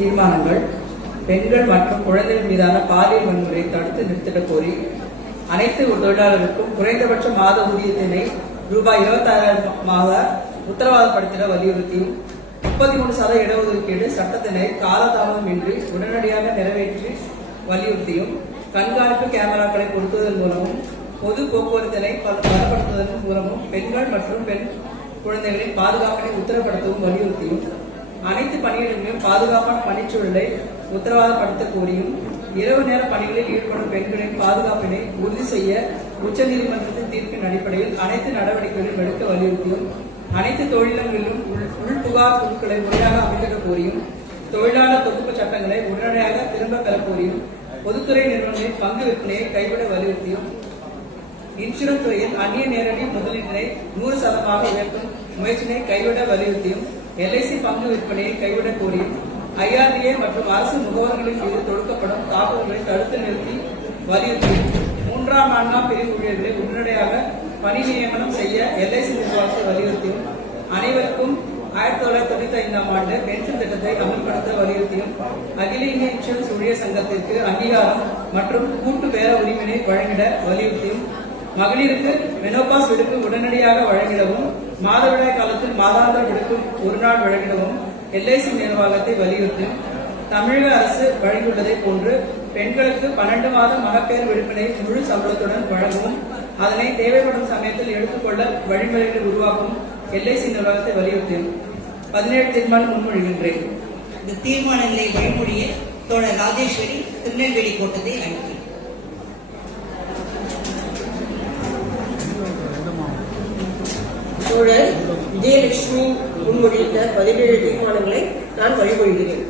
தீர்மானங்கள் பெண்கள் மற்றும் குழந்தைகள் மீதான பாலியல் வன்முறையை தடுத்து நிறுத்திட கோரி அனைத்து தொழிலாளருக்கும் குறைந்தபட்ச மாத ஊதியத்தினை ரூபாய் 26,000 உத்தரவாதப்படுத்திட வலியுறுத்தியும் 33% இடஒதுக்கீடு சட்டத்தினை காலதாமதமின்றி உடனடியாக நிறைவேற்றி வலியுறுத்தியும் கண்காணிப்பு கேமராக்களை பொருத்துவதன் மூலமும் பொது போக்குவரத்தினை பலப்படுத்துவதன் மூலமும் பெண்கள் மற்றும் பெண் குழந்தைகளின் பாதுகாப்பினை உத்தரப்படுத்தவும் வலியுறுத்தியும் அனைத்து பணியிடங்களிலும் பாதுகாப்பான பணிச்சூழலை உத்தரவாதப்படுத்த கோரியும் இரவு நேர பணிகளில் ஈடுபடும் பெண்களின் பாதுகாப்பினை உறுதி செய்ய உச்சநீதிமன்றத்தின் தீர்ப்பின் அடிப்படையில் அனைத்து நடவடிக்கைகளையும் எடுக்க வலியுறுத்தியும் அனைத்து தொழிலங்களிலும் உள்புகார் குழுக்களை முறையாக அமைக்க கோரியும் தொழிலாளர் தொகுப்பு சட்டங்களை உடனடியாக திரும்ப பெற கோரியும் பொதுத்துறை நிறுவனங்களின் பங்கு விற்பனையை கைவிட வலியுறுத்தியும் இன்சூரன்ஸ் துறையில் அந்நிய நேரடி முதலீட்டினை 100% உயர்த்தும் முயற்சியினை கைவிட வலியுறுத்தியும் LIC பங்கு விற்பனையை கைவிட கோரியும் IRDA மற்றும் அரசு முகவர்களின் மீது தொடுக்கப்படும் தாக்குதல்களை தடுத்து நிறுத்தி வலியுறுத்தியும் 3ஆம் 4ஆம் பிரிவு ஊழியர்களை உடனடியாக பணி நியமனம் செய்ய LIC நிர்வாகத்தை வலியுறுத்தியும் அனைவருக்கும் 1995ஆம் ஆண்டு பென்ஷன் திட்டத்தை அமல்படுத்த வலியுறுத்தியும் அகில இந்திய இன்சூரன்ஸ் ஊழியர் சங்கத்திற்கு அங்கீகாரம் மற்றும் கூட்டு பேர உரிமையை வழங்கிட வலியுறுத்தியும் மகளிருக்கு மெனோபாஸ் விடுப்பு உடனடியாக வழங்கிடவும் மாதவிடாய் காலத்தில் மாதாந்திர விடுப்பு ஒரு நாள் வழங்கிடவும் LIC நிர்வாகத்தை வலியுறுத்தியும் தமிழக அரசு வழங்கியுள்ளதை போன்று பெண்களுக்கு 12 மாத மகப்பேறு விடுப்பினை முழு சம்பளத்துடன் வழங்கவும் அதனை தேவைப்படும் சமயத்தில் எடுத்துக்கொள்ள வழிமுறைகளை உருவாக்கும் LIC நிர்வாகத்தை வலியுறுத்தியும் 17 தீர்மானம் முன்மொழிகின்றேன். இந்த தீர்மானங்களை வழிமொழிய தோழர் ராஜேஸ்வரி திருநெல்வேலி கோட்டத்தை அனுப்பி தோழர் விஜயலட்சுமி முன்மொழிந்த 17 தீர்மானங்களை நான் வழிமொழிகிறேன்.